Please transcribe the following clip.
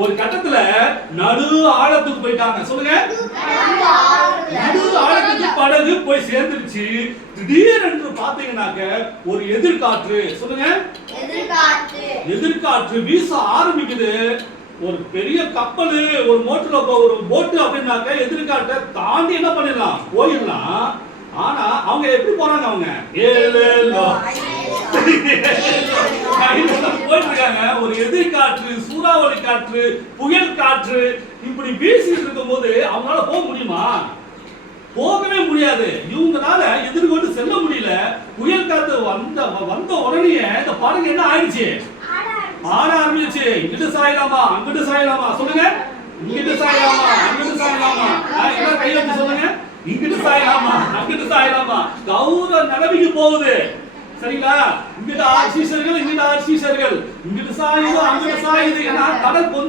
ஒரு கட்டத்துல நடு ஆழத்துக்கு போயிட்டாங்க. சொல்லுங்க, நடு ஆழத்துக்கு படகு போய் சேர்ந்துருச்சு. திடீரென்று பாத்தீங்கன்னாக்க ஒரு எதிர்காற்று, சொல்லுங்க, எதிர்காற்று வீச ஆரம்பிக்குது. ஒரு பெரிய கப்பல், ஒரு மோட்டர்ல ஒரு போட்டு அப்படின்னாக்க எதிர்காற்றை தாண்டி என்ன பண்ணிடலாம், போயிடலாம். ஆனா அவங்க எப்படி போறாங்க, அவங்க போயிட்டு இருக்காங்க. ஒரு எதிர்காற்று, சூறாவளி காற்று, புயல் காற்று இப்படி வீசிட்டு இருக்கும் போது அவங்களால போக முடியுமா? போகவே முடியாது. இவங்களால எதிர்கொண்டு செல்ல முடியல. புயல் காத்து வந்த உடனே இந்த படகு என்ன ஆயிடுச்சு, ஆட ஆரம்பிச்சு. இங்கிட்டு சாயலாமா, அங்கிட்டு சாயலாமா, சொல்லுங்க, இங்கிட்டு சாயலாமா, அங்கிட்டு சாயலாமா, எல்லாம் கை வச்சு சொல்லுங்க, இங்கிட்டு சாயலாமா, அங்கிட்டு சாயலாமா. கௌரவ நிலைமைக்கு போகுது. சரிங்களா? இங்கிட்டு 6 சீஷர்கள், இங்கிட்டு 6 சீஷர்கள், இங்கிட்டு சாயுது, அங்கிட்டு சாயுது. ஏன்னா கடல் கொந்து